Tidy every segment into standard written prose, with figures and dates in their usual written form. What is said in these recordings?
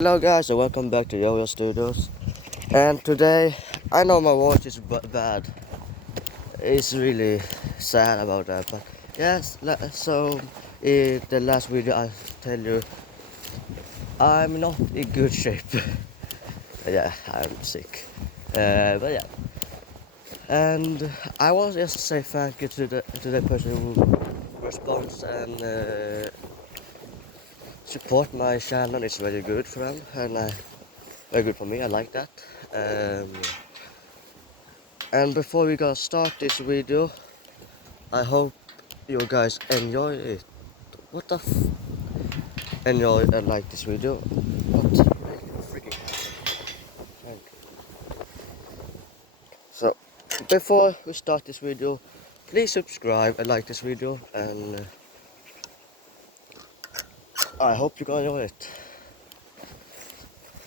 Hello guys and welcome back to Yo-Yo Studios. And today, I know my voice is bad. It's really sad about that. But yes, so in the last video I tell you I'm not in good shape. Yeah, I'm sick. But yeah, and I want just to say thank you to the person who responds and support my channel. It's very good for them and very good for me. I like that. Um, And before we gonna start this video, I hope you guys enjoy it. What the enjoy and like this video. What really freaking happened? So before we start this video, please subscribe and like this video, and I hope you gonna enjoy it.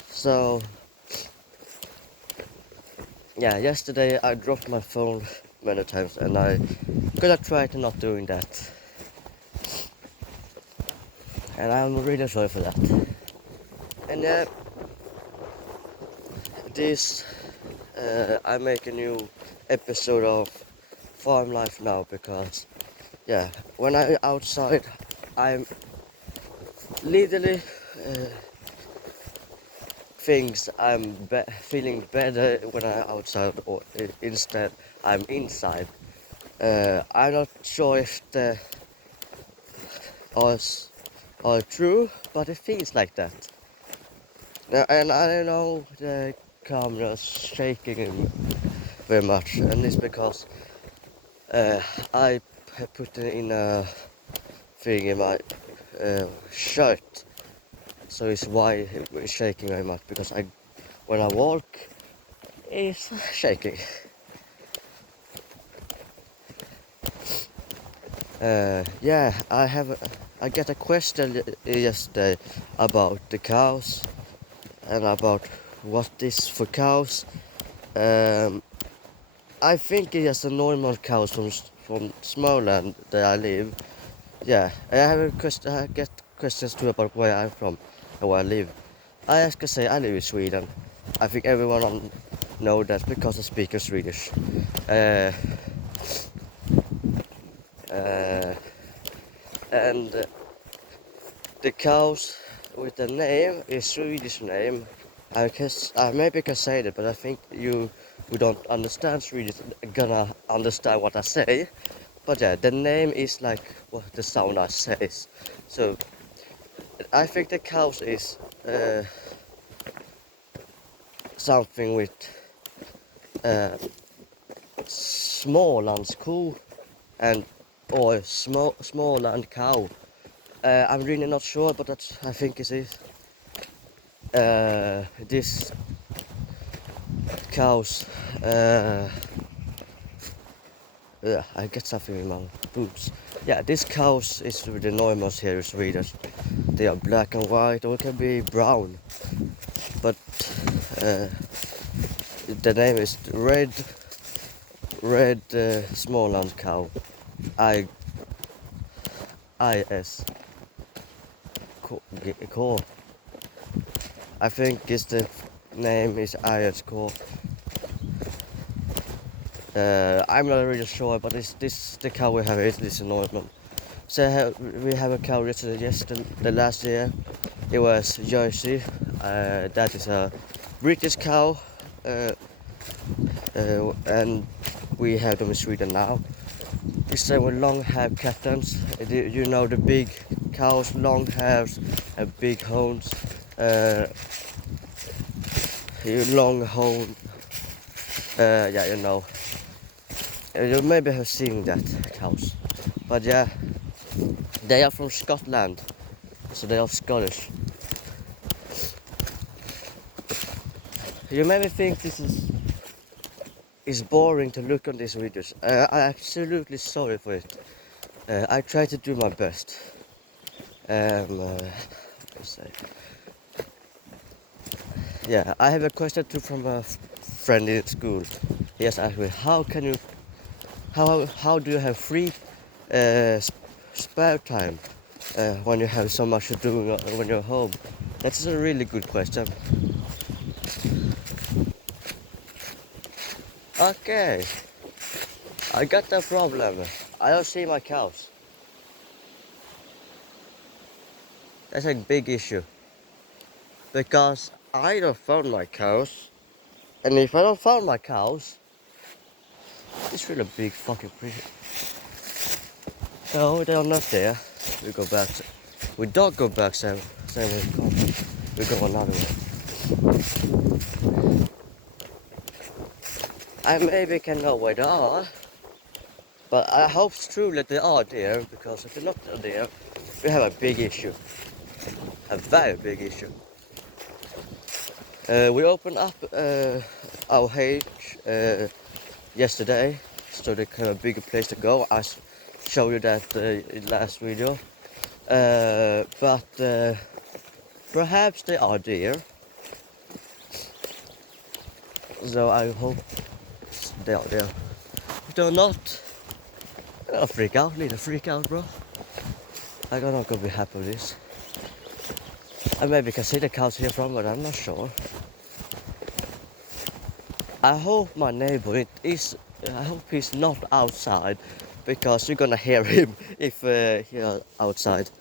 So yeah, yesterday I dropped my phone many times, and I gonna try to not doing that. And I'm really sorry for that. And this I make a new episode of farm life now because yeah, when I'm outside I'm literally thinks feeling better when I'm outside, or instead I'm inside. I'm not sure if the odds are true, but it feels like that. And I don't know, the camera's shaking very much, and it's because I put it in a thing in my shirt, so it's why it's shaking very much, because when I walk it's shaking. Yeah, I get a question yesterday about the cows and about what is for cows. I think it's just a normal cows from Småland that I live. Yeah, I have a question. I get questions too about where I'm from and where I live. I have to say I live in Sweden. I think everyone know that because I speak in Swedish. Uh, uh, and the cows with the name is Swedish name. I maybe can say that, but I think you who don't understand Swedish gonna understand what I say. But yeah, the name is like what the sound I says. So I think the cows is something with uh, Smålandsko and or Småland cow. I'm really not sure, but that's I think it is. This cows. Yeah, I get something in my boots. Yeah, this cows is the normals here in Sweden. They are black and white, or it can be brown. But uh, the name is red Småland cow. IS K. I think it's the name is IS K. I'm not really sure, but this the cow we have is this normal. So we have a cow yesterday, the last year. It was Jersey. That is a British cow, and we have them in Sweden now. It's with long hair patterns. You know the big cows, long hairs and big horns. Long horn. Yeah, you know. You maybe have seen that cows, but yeah, they are from Scotland, so they are Scottish. You maybe think this is boring to look on these videos. I'm absolutely sorry for it. I try to do my best. Let's say. Yeah, I have a question too from a friend in school. He has asked me, how do you have free spare time when you have so much to do when you're home? That's a really good question. Okay, I got the problem. I don't see my cows. That's a big issue. Because I don't found my cows. And if I don't find my cows, it's really a big fucking prison. No, they are not there. We go back. We don't go back same way we come. We go another way. I maybe can know where they are. But I hope true that they are there, because if they're not there, we have a big issue. A very big issue. We opened up our cage yesterday, so they have a bigger place to go. I showed you that in last video. But perhaps they are there. So I hope they are there. If they're not, I'm gonna freak out. Need to freak out, bro. I'm not gonna be happy with this. I maybe can see the cows here from, but I'm not sure. I hope my neighbor is. I hope he's not outside, because you're gonna hear him if he's outside.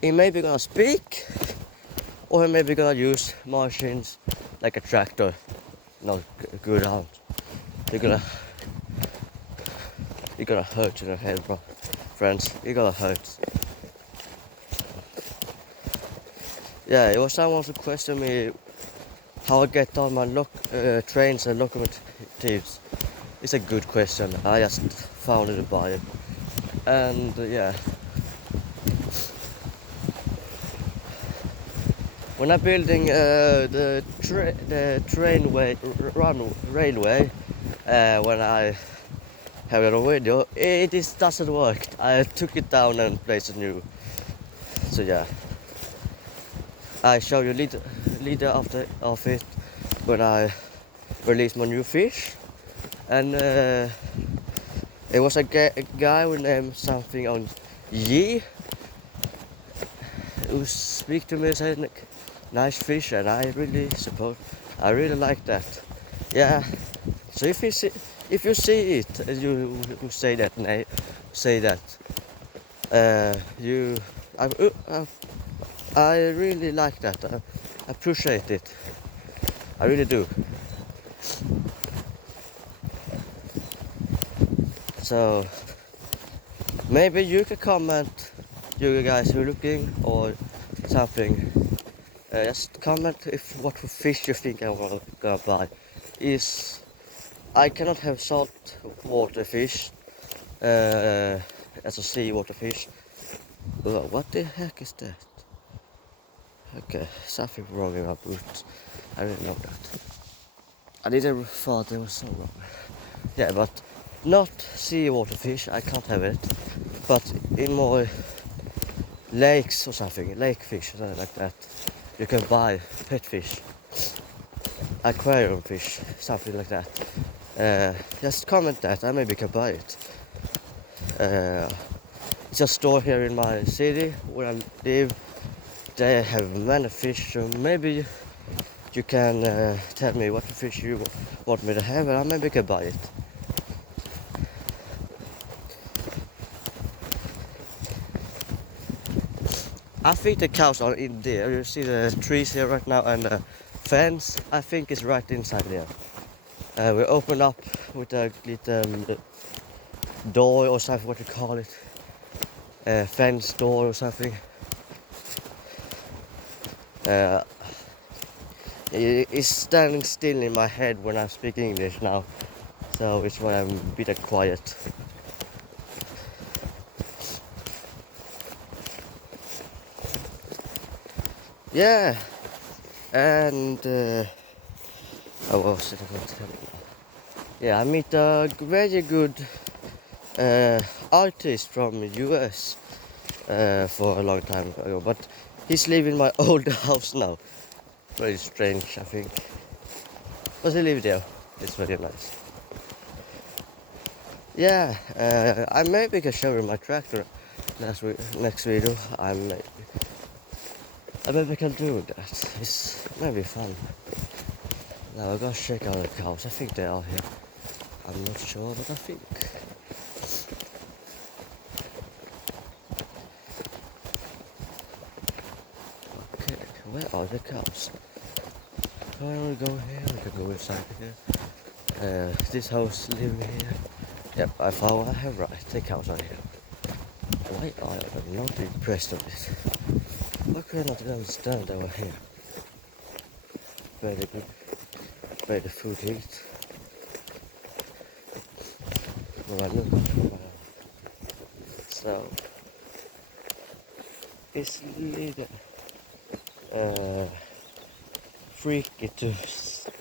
He may be gonna speak, or he may be gonna use machines like a tractor. Not good out. You're gonna hurt your head, bro. Friends, you're gonna hurt. Yeah, it was someone who questioned me how I get on my trains and locomotives. It's a good question. I just found it by it. And yeah. When I'm building the railway, when I have it on video, it doesn't work. I took it down and placed it new. So yeah, I show you leader of it when I released my new fish, and it was a guy with name something on Yi who speak to me and said nice fish, and I really like that. Yeah. So if you see it, you say that I really like that. I appreciate it. I really do. So maybe you can comment, you guys who are looking or something. Just comment what fish you think I'm gonna buy. I cannot have salt water fish as a sea water fish. Oh, what the heck is that? Okay, something wrong in my boot. I didn't know that. I didn't thought it was so wrong. Yeah, but not sea water fish, I can't have it. But in more lakes or something, lake fish or something like that, you can buy pet fish, aquarium fish, something like that. Just comment that, I maybe can buy it. It's a store here in my city where I live. They have many fish, so maybe you can tell me what fish you want me to have, and I maybe can buy it. I think the cows are in there. You see the trees here right now, and the fence, I think, is right inside there. We open up with a little door or something, what you call it, fence door or something. It's standing still in my head when I speak English now, so it's why I'm a bit quiet. Yeah, and I meet a very good artist from US for a long time ago, but he's living in my old house now. Very strange, I think. But he lives there. It's very nice. Yeah, I maybe can show you my tractor next video. I bet we can do that. It's maybe fun. Now I gotta check out the cows. I think they are here. I'm not sure, but I think. Okay, where are the cows? Why don't we go here? We can go inside here. This house living here. Yep, I found I have right. The cows are here. Why are I not impressed with it? Why can I not understand over here? Where the food is. Well, I look. So it's little freaky to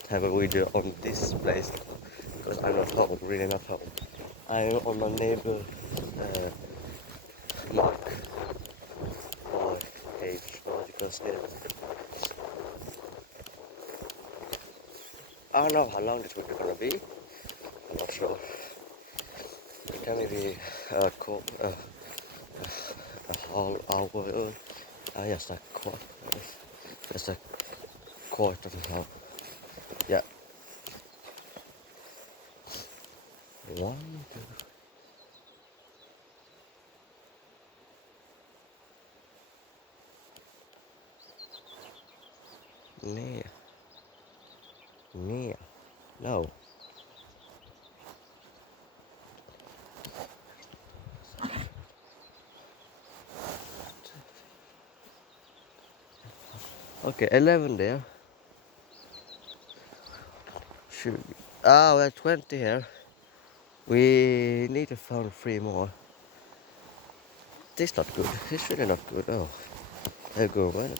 have a video on this place because I'm not home, really not home. I'm on my neighbor Mark or H, or because I don't know how long this video gonna be. I'm not sure. It can maybe a whole hour. Just a quarter. Just a quarter of an hour. Yeah. One, two. Near. No. Okay, 11 there. Should be. Ah, we're 20 here. We need to find 3 more. This not good. This really not good. Oh, they're good, man.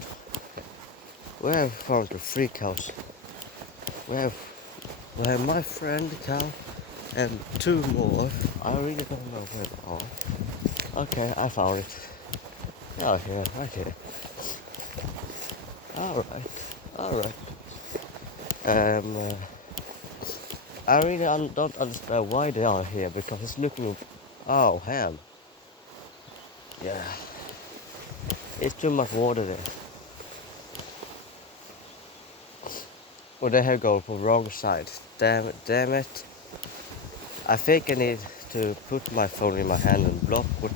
We have found the 3 cows. We have my friend cow and 2 more. I really don't know where they are. Okay, I found it. Oh, here, right here. Alright. I really don't understand why they are here because it's looking. Oh, hell. Yeah. It's too much water there. Well, they have gone for the wrong side. Damn it. I think I need to put my phone in my hand and block it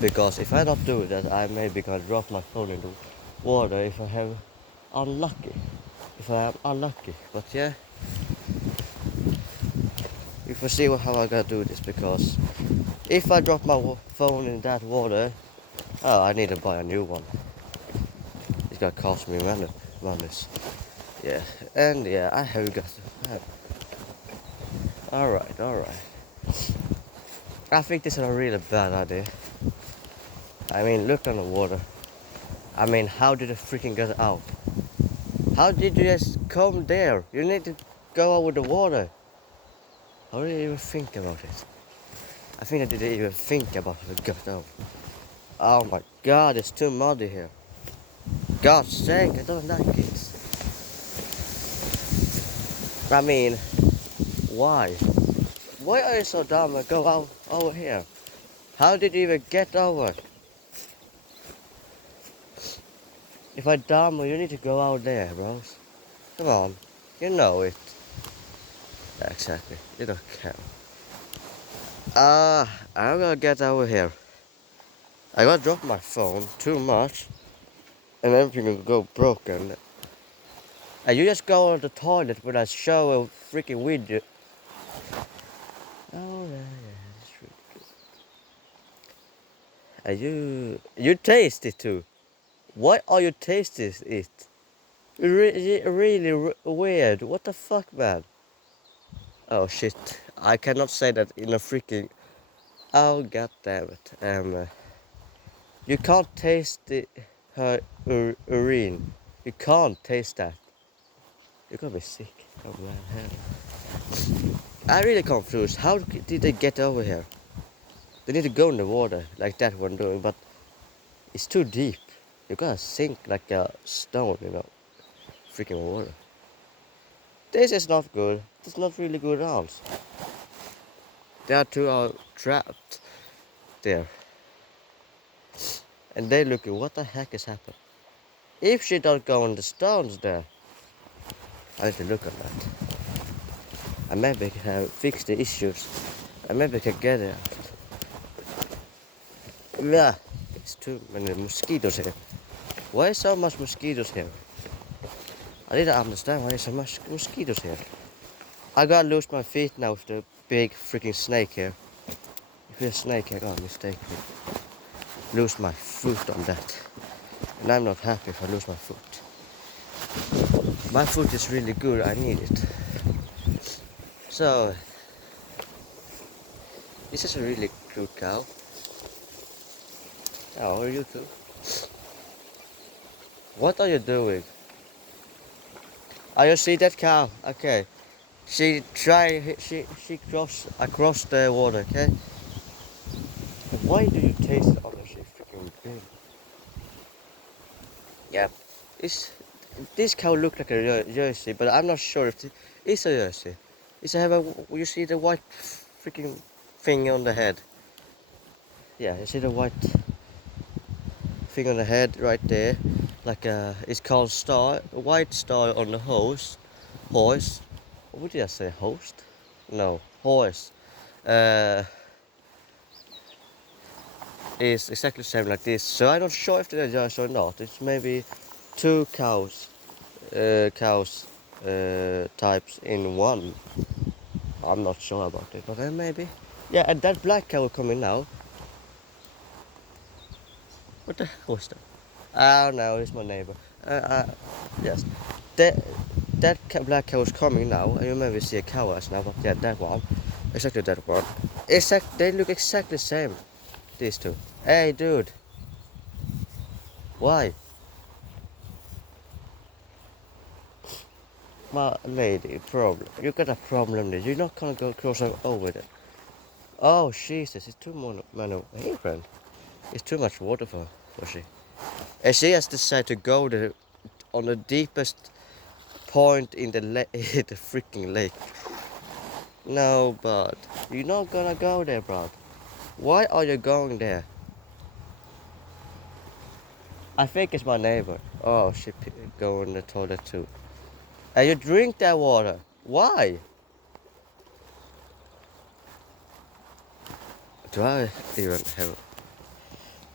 because if I don't do that, I maybe gonna drop my phone in the water if I have unlucky. If I am unlucky. But yeah, we will see how I gotta do this because if I drop my phone in that water, oh, I need to buy a new one. It's gonna cost me money. Yeah, and yeah, I have got. Alright. I think this is a really bad idea. I mean, look on the water. I mean, how did it freaking get out? How did you just come there? You need to go out with the water. How did you even think about it? I think I didn't even think about how it got out. Oh my god, it's too muddy here. God's sake, I don't like it. I mean, why? Why are you so dumb and go out over here? How did you even get over? If I dumb you need to go out there, bros. Come on, you know it. Yeah, exactly, you don't care. I'm gonna get over here. I gotta drop my phone too much and everything will go broken. And you just go on the toilet when I show a freaking video. Oh yeah, that's true. And you taste it too. Why are you tasting it? Really weird. What the fuck, man? Oh shit! I cannot say that in a freaking. Oh god damn it! You can't taste her urine. You can't taste that. You're gonna be sick. Oh man, I'm really confused. How did they get over here? They need to go in the water like that one doing, but it's too deep. You're gonna sink like a stone, freaking water. This is not good. It's not really good at all. They are two are trapped there. And they looking, what the heck is happening? If she don't go on the stones there, I need to look at that. And maybe I can fix the issues. And maybe I can get it out. Yeah, it's too many mosquitoes here. Why so much mosquitoes here? I didn't understand why there's so much mosquitoes here. I gotta lose my feet now with the big freaking snake here. If there's a snake, I gotta mistakenly lose my foot on that. And I'm not happy if I lose my foot. My foot is really good, I need it. So, this is a really cute cow. How are you too? What are you doing? Oh, you see that cow? Okay. She crossed across the water, okay? Why do you taste it? Oh, she's freaking big. Yeah. This cow look like a Jersey, but I'm not sure if it's a Jersey. It's have a, you see the white freaking thing on the head? Yeah, you see the white thing on the head right there? Like it's called star, a white star on the horse. What did I say? Host? No, horse. Uh, is exactly the same like this. So I'm not sure if they're Jersey or not. It's maybe two cows types in one. I'm not sure about it, but maybe. Yeah, and that black cow coming now. What the hell was that? Oh no, it's my neighbor. Yes, that black cow is coming now. You maybe see a cow as now, but yeah, that one, exactly that one. They look exactly the same. These two. Hey, dude, why? My lady, problem. You got a problem there. You're not gonna go cross over it. Oh Jesus, it's too many. Hey friend, it's too much water for she. And she has decided to go there on the deepest point in the the freaking lake. No, bud, you're not gonna go there, bud. Why are you going there? I think it's my neighbor. Oh, she go in the toilet too. And you drink that water. Why? Do I even have?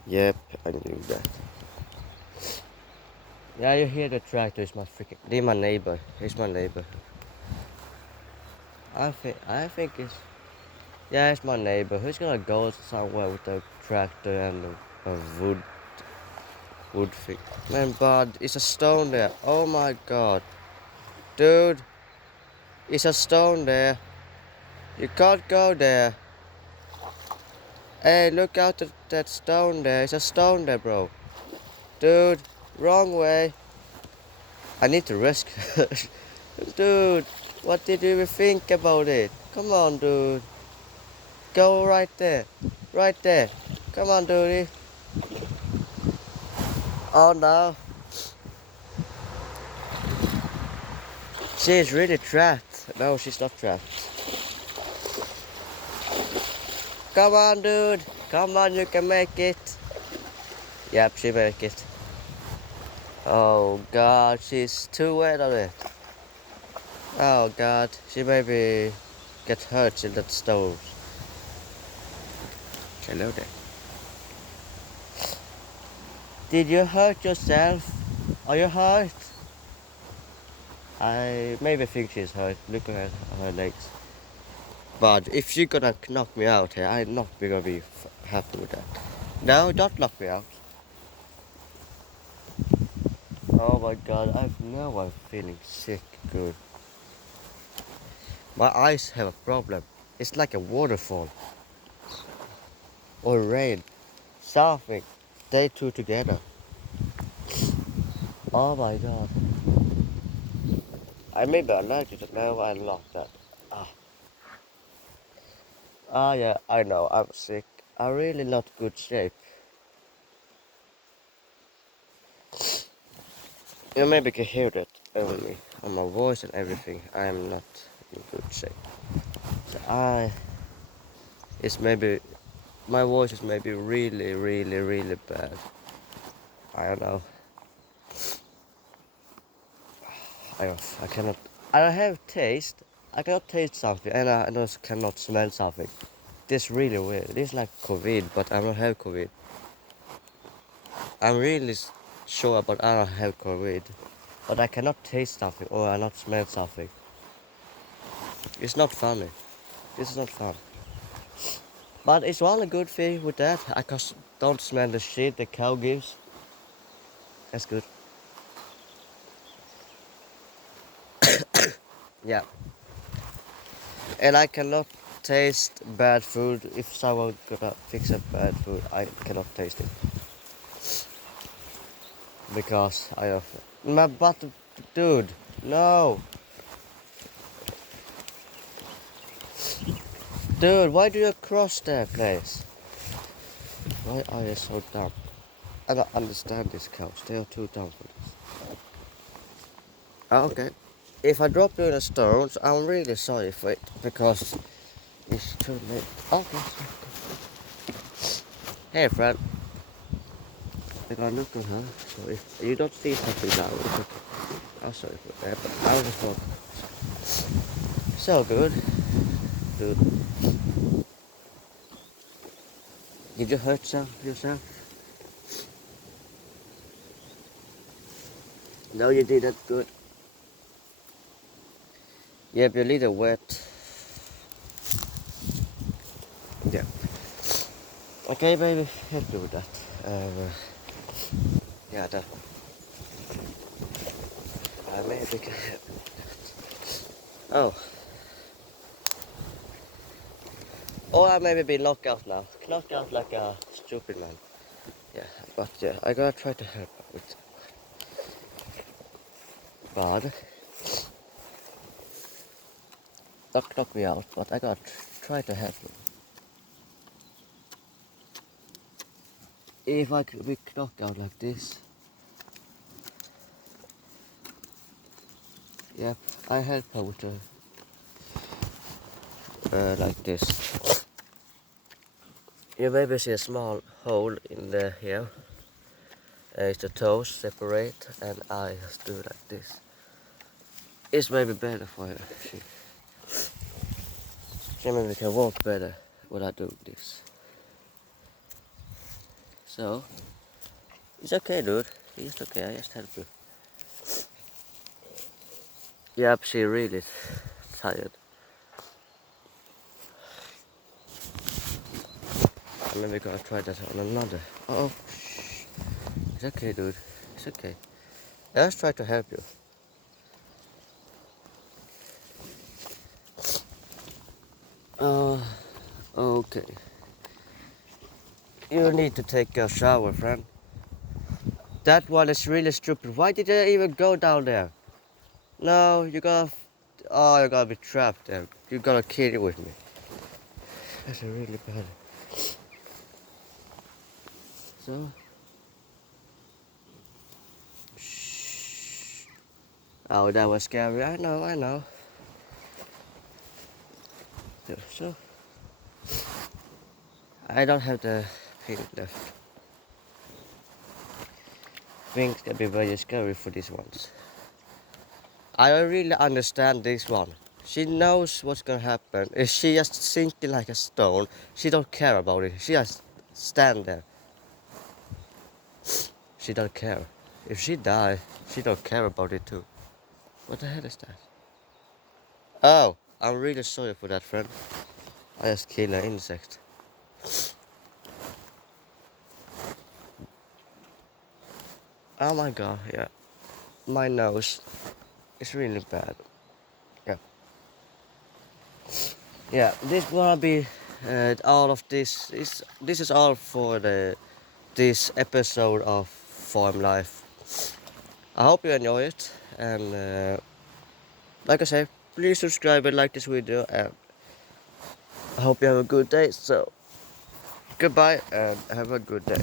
Yep, I knew that. Yeah, you hear the tractor? It's my freaking. He's my neighbor. He's my neighbor. I think it's. Yeah, it's my neighbor. Who's gonna go somewhere with a tractor and a wood thing? Man, bud, it's a stone there. Oh my god, dude, it's a stone there. You can't go there. Hey, look out at that stone there. It's a stone there, bro. Dude, wrong way. I need to rescue. Dude, what did you even think about it? Come on, dude. Go right there. Right there. Come on, dude. Oh no. She's really trapped. No, she's not trapped. Come on, dude. Come on, you can make it. Yep, she make it. Oh god, she's too wet on it. Oh god, she maybe get hurt in that stove. Hello there. Did you hurt yourself? Are you hurt? I maybe think she's hurt. Look at her legs. But if she's gonna knock me out here, I'm not gonna be happy with that. No, don't knock me out. Oh my god, I'm feeling sick, good. My eyes have a problem. It's like a waterfall. Or rain. Something. They two together. Oh my god. I maybe allergic to now I unlocked that. Ah. Ah yeah, I know, I'm sick. I'm really not good shape. You maybe can hear that on me, on my voice and everything. I am not in good shape. So it's maybe, my voice is maybe really, really, really bad. I don't know. I cannot. I don't have taste. I cannot taste something, and I also cannot smell something. This is really weird. This is like COVID, but I don't have COVID. I'm really sure about I don't have COVID, but I cannot taste something or I not smell something. It's not funny. This is not fun. But it's one good thing with that. I just don't smell the shit the cow gives. That's good. Yeah. And I cannot taste bad food. If someone gonna fix a bad food, I cannot taste it. Because I have... But dude, no. Dude, why do you cross that place? Why are you so dumb? I don't understand these cows. They are too dumb for this. Oh, okay. If I drop you in the stones, I'm really sorry for it because it's too late. Okay. Hey, friend. I gotta look at her. So if you don't see something now, it's okay. I'm sorry for that, but I just thought so good, dude. Did you hurt yourself? No, you didn't. Good. Yep, you're a little wet. Yeah. Okay, baby, help me with that. Yeah, that one. I maybe can help you with that. Oh. Or I maybe be knocked out now. Knocked out like a stupid man. Yeah, but yeah, I gotta try to help her with God. Don't knock me out, but I gotta try to help you. If I could be knocked out like this. Yep, I help her with like this. You maybe see a small hole in the here. It's the toes separate, and I just do like this. It's maybe better for her. She maybe can walk better when I do this. So it's okay, dude. It's okay. I just help you. Yep, she really tired. I'm maybe gonna try that on another. Oh, it's okay, dude. It's okay. Let's try to help you. Okay. You need to take a shower, friend. That one is really stupid. Why did I even go down there? No, you gotta... Oh, you're gonna be trapped there. You're gonna kill it with me. That's really bad. So... Shh. Oh, that was scary. I know. So... I don't have the pin left. Things can be very scary for these ones. I don't really understand this one. She knows what's gonna happen. If she just sinking like a stone, she don't care about it. She just stand there. She don't care. If she die, she don't care about it too. What the hell is that? Oh, I'm really sorry for that, friend. I just killed an insect. Oh my god, yeah. My nose is really bad. Yeah. Yeah, this gonna be all of this. This is all for this episode of Farm Life. I hope you enjoy it, and like I say, please subscribe and like this video, and I hope you have a good day. So, goodbye and have a good day.